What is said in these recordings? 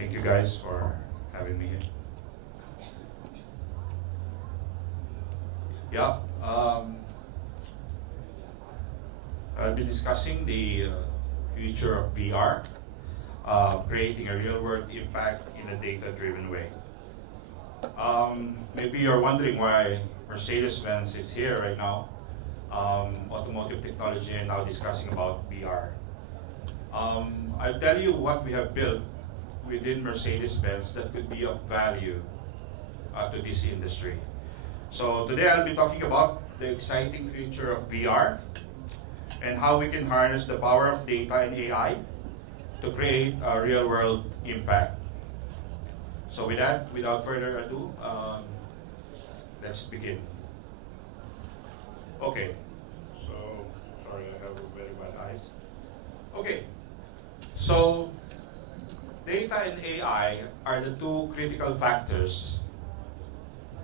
Thank you guys for having me here. Yeah, I'll be discussing the future of VR, creating a real-world impact in a data-driven way. Maybe you're wondering why Mercedes-Benz is here right now, automotive technology, and now discussing about VR. I'll tell you what we have built within Mercedes-Benz that could be of value to this industry. So today I'll be talking about the exciting future of VR and how we can harness the power of data and AI to create a real-world impact. So with that, without further ado, let's begin. Okay, so sorry, I have very bad eyes. Okay, so data and AI are the two critical factors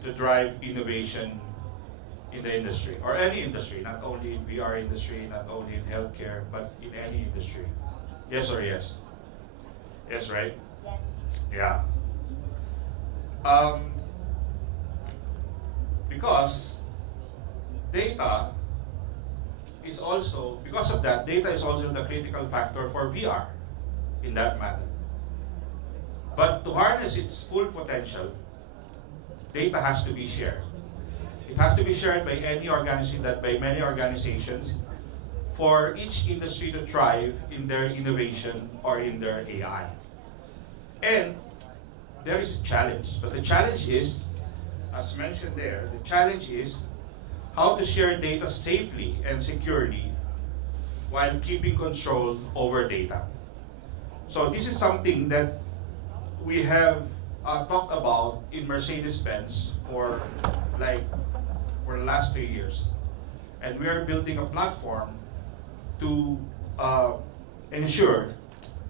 to drive innovation in the industry, or any industry, not only in VR industry, not only in healthcare, but in any industry. Yes or yes? Yes, right? Yes. Yeah. Because data is also, because of that, data is also the critical factor for VR in that matter. But to harness its full potential, data has to be shared. It has to be shared by any organization, by many organizations, for each industry to thrive in their innovation or in their AI. And there is a challenge, but the challenge is, as mentioned there, the challenge is how to share data safely and securely while keeping control over data. So this is something that we have talked about in Mercedes-Benz for the last 3 years. And we are building a platform to ensure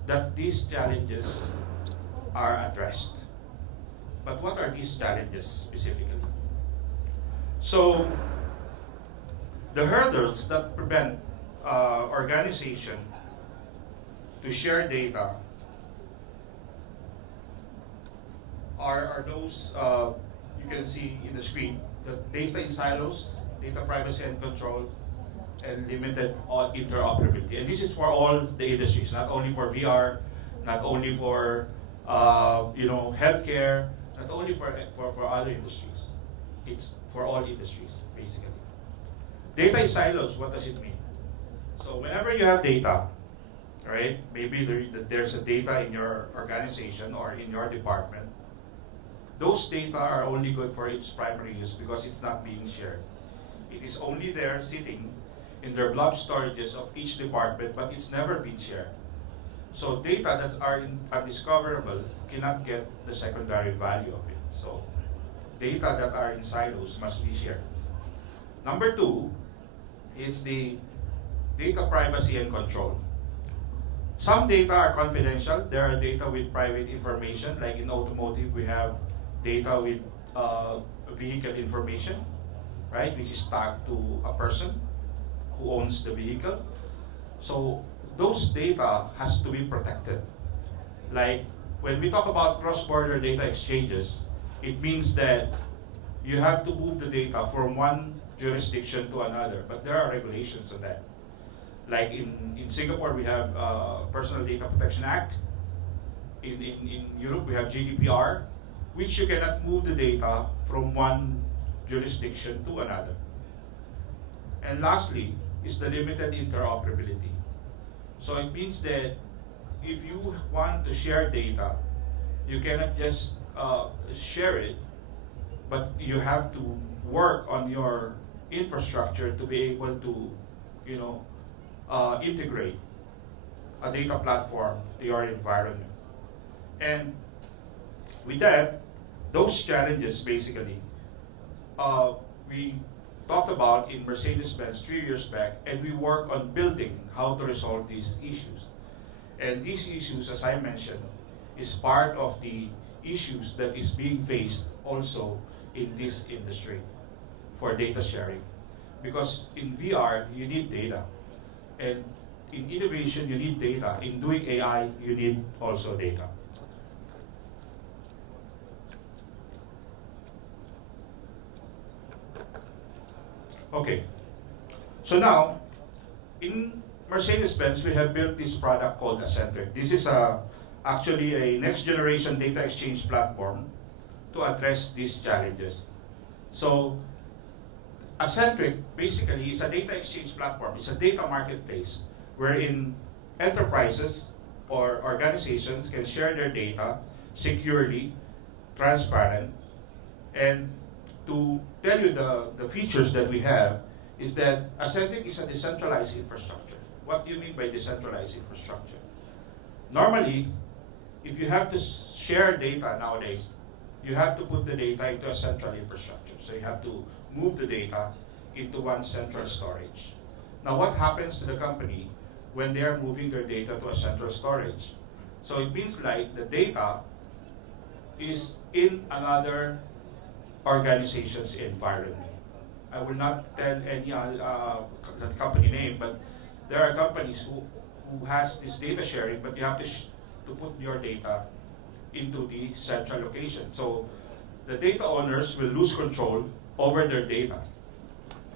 that these challenges are addressed. But what are these challenges specifically? So the hurdles that prevent organization to share data are those you can see in the screen: the data in silos, data privacy and control, and limited interoperability. And this is for all the industries, not only for VR, not only for healthcare, not only for other industries. It's for all industries, basically. Data in silos, what does it mean? So whenever you have data, right, maybe there's a data in your organization or in your department, those data are only good for its primary use because it's not being shared. It is only there sitting in their blob storages of each department, but it's never been shared. So data that are undiscoverable cannot get the secondary value of it. So data that are in silos must be shared. Number two is the data privacy and control. Some data are confidential. There are data with private information, like in automotive we have data with vehicle information, right, which is tagged to a person who owns the vehicle. So those data has to be protected. Like when we talk about cross-border data exchanges, it means that you have to move the data from one jurisdiction to another, but there are regulations on that. Like in Singapore, we have Personal Data Protection Act. In Europe, we have GDPR, which you cannot move the data from one jurisdiction to another. And lastly is the limited interoperability. So it means that if you want to share data, you cannot just share it, but you have to work on your infrastructure to be able to, integrate a data platform to your environment. And with that, those challenges basically, we talked about in Mercedes-Benz 3 years back, and we work on building how to resolve these issues. And these issues, as I mentioned, is part of the issues that is being faced also in this industry for data sharing. Because in VR, you need data. And in innovation, you need data. In doing AI, you need also data. Okay. So now, in Mercedes-Benz, we have built this product called Accentric. This is actually a next-generation data exchange platform to address these challenges. So, Accentric basically is a data exchange platform. It's a data marketplace wherein enterprises or organizations can share their data securely, transparent, and to tell you the features that we have is that Accentric is a decentralized infrastructure. What do you mean by decentralized infrastructure? Normally, if you have to share data nowadays, you have to put the data into a central infrastructure. So you have to move the data into one central storage. Now what happens to the company when they are moving their data to a central storage? So it means like the data is in another organization's environment. I will not tell any company name, but there are companies who has this data sharing, but you have to put your data into the central location. So the data owners will lose control over their data.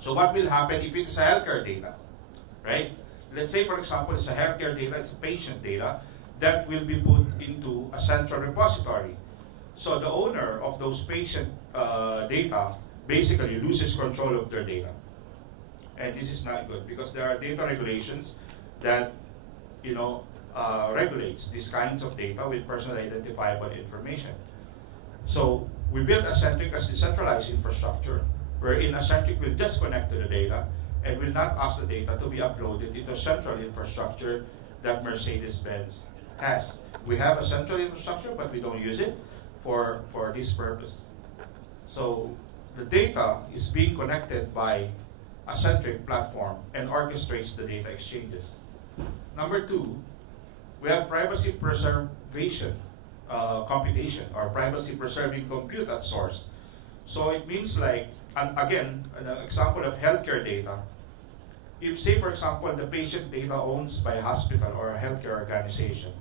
So what will happen if it's a healthcare data, right? Let's say, for example, it's a healthcare data, it's patient data, that will be put into a central repository. So the owner of those patient data basically loses control of their data. And this is not good because there are data regulations that, regulates these kinds of data with personal identifiable information. So we built Accentric as decentralized infrastructure, wherein Accentric will just connect to the data and will not ask the data to be uploaded into central infrastructure that Mercedes-Benz has. We have a central infrastructure, but we don't use it for this purpose. So the data is being connected by Accentric platform and orchestrates the data exchanges. Number two, we have privacy preservation computation or privacy preserving compute at source. So it means like, and again, an example of healthcare data. If, say, for example, the patient data owns by a hospital or a healthcare organization,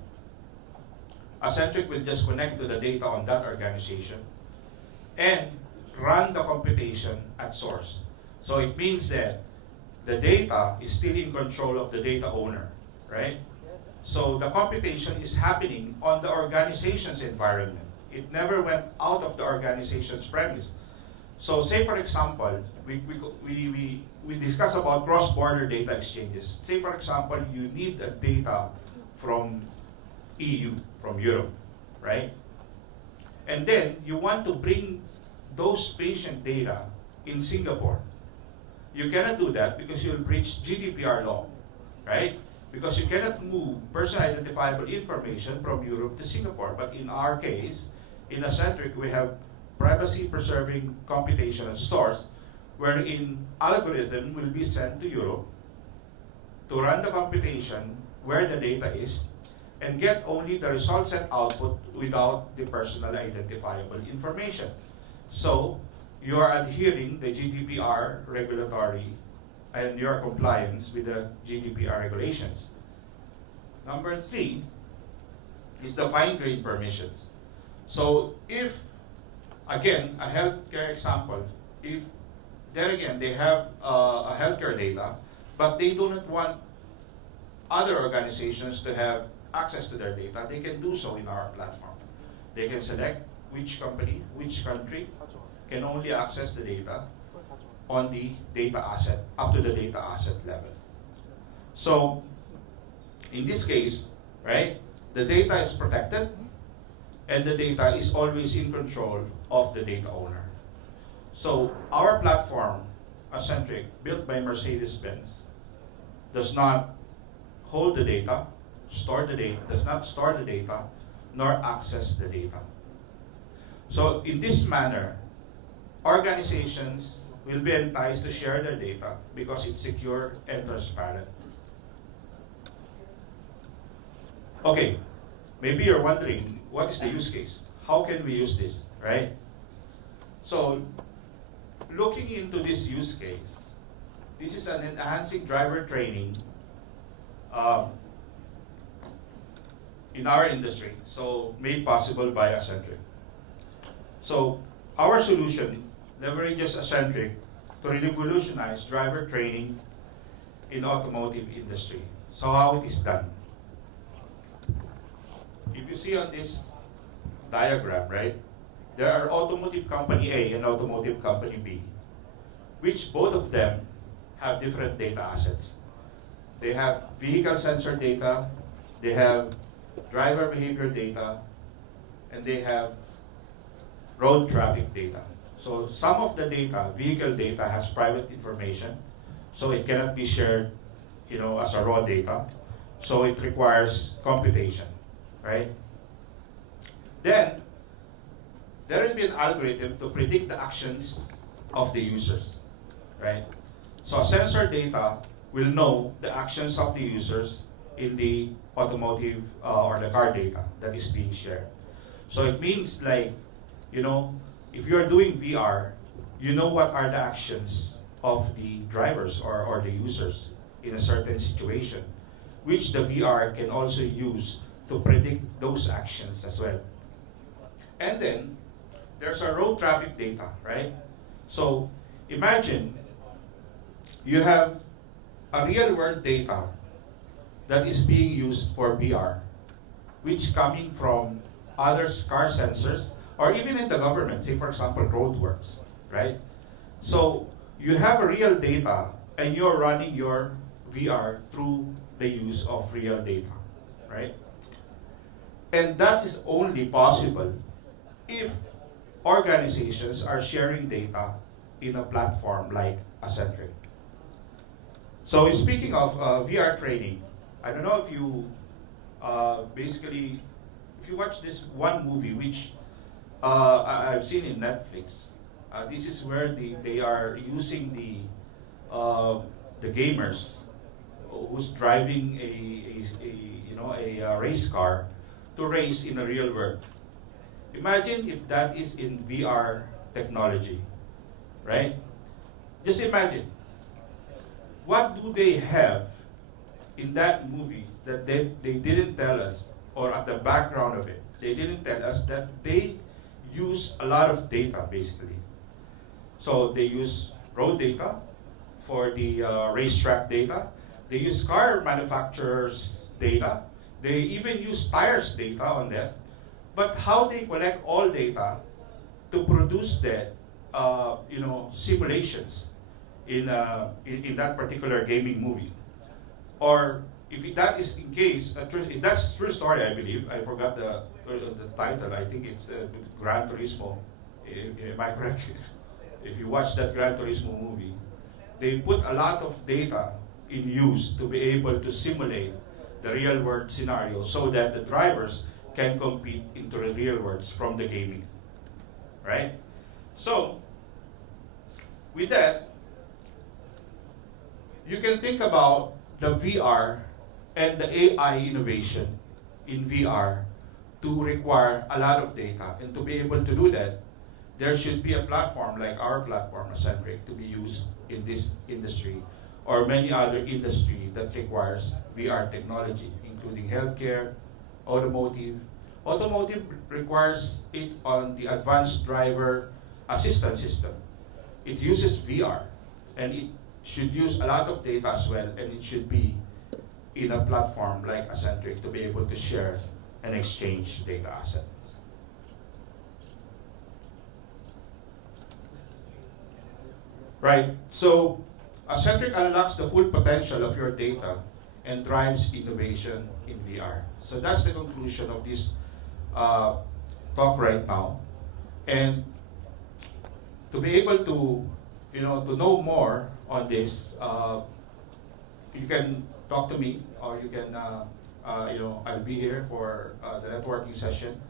Accentric will just connect to the data on that organization and run the computation at source. So it means that the data is still in control of the data owner, right? So the computation is happening on the organization's environment. It never went out of the organization's premise. So say, for example, we discuss about cross-border data exchanges. Say, for example, you need the data from EU, from Europe, right? And then you want to bring those patient data in Singapore. You cannot do that because you'll breach GDPR law, right? Because you cannot move personal identifiable information from Europe to Singapore. But in our case, in Accentric, we have privacy-preserving computation at source, wherein algorithm will be sent to Europe to run the computation where the data is and get only the results and output without the personal identifiable information. So you are adhering the GDPR regulatory and your compliance with the GDPR regulations. Number three is the fine-grained permissions. So if, again, a healthcare example, if there again they have a healthcare data, but they do not want other organizations to have access to their data, they can do so in our platform. They can select which company, which country can only access the data on the data asset, up to the data asset level. So, in this case, right, the data is protected and the data is always in control of the data owner. So, our platform, Accentric, built by Mercedes-Benz, does not hold the data, does not store the data, nor access the data. So, in this manner, organizations will be enticed to share their data because it's secure and transparent. Okay, maybe you're wondering, what is the use case? How can we use this, right? So, looking into this use case, this is an enhancing driver training in our industry, so made possible by Accentric. So, our solution leverages Accentric to revolutionize driver training in automotive industry. So how it is done? If you see on this diagram, right, there are automotive company A and automotive company B, which both of them have different data assets. They have vehicle sensor data, they have driver behavior data, and they have road traffic data. So some of the data, vehicle data, has private information, so it cannot be shared, as a raw data. So it requires computation, right? Then there will be an algorithm to predict the actions of the users, right? So sensor data will know the actions of the users in the automotive or the car data that is being shared. So it means like, if you are doing VR, you know what are the actions of the drivers or the users in a certain situation, which the VR can also use to predict those actions as well. And then there's a road traffic data, right? So imagine you have a real world data that is being used for VR, which coming from other car sensors, or even in the government, say for example, roadworks, right? So you have a real data and you're running your VR through the use of real data, right? And that is only possible if organizations are sharing data in a platform like Accentric. So speaking of VR training, I don't know if you if you watch this one movie which I've seen in Netflix. This is where they are using the gamers who's driving a race car to race in the real world. Imagine if that is in VR technology, right? Just imagine. What do they have in that movie that they didn't tell us, or at the background of it, they didn't tell us that they use a lot of data, basically. So they use road data for the racetrack data. They use car manufacturers' data. They even use tires data on that. But how they collect all data to produce that, simulations in that particular gaming movie, or if that is in case, if that's a true story, I believe. I forgot the title. I think it's Gran Turismo. Am I correct? If you watch that Gran Turismo movie, they put a lot of data in use to be able to simulate the real world scenario so that the drivers can compete into the real worlds from the gaming, right? So, with that, you can think about the VR and the AI innovation in VR to require a lot of data. And to be able to do that, there should be a platform like our platform, Accentric, to be used in this industry or many other industries that requires VR technology, including healthcare, automotive. Automotive requires it on the advanced driver assistance system. It uses VR, and it should use a lot of data as well, and it should be in a platform like Accentric to be able to share and exchange data assets. Right, so Accentric unlocks the full potential of your data and drives innovation in VR. So that's the conclusion of this talk right now. And to be able to, to know more on this, you can talk to me, or you can, I'll be here for the networking session.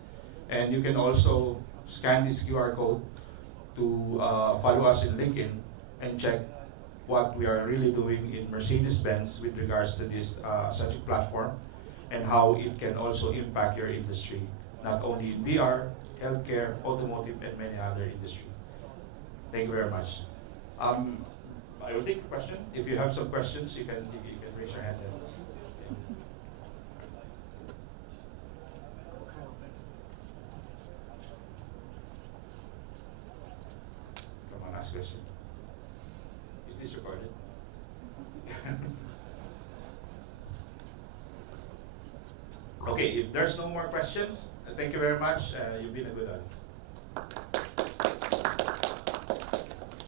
And you can also scan this QR code to follow us in LinkedIn and check what we are really doing in Mercedes-Benz with regards to this such a platform and how it can also impact your industry, not only in VR, healthcare, automotive, and many other industries. Thank you very much. I will take a question. If you have some questions, you can raise your hand. Come on, ask question. this recorded? Okay, if there's no more questions, thank you very much. You've been a good audience.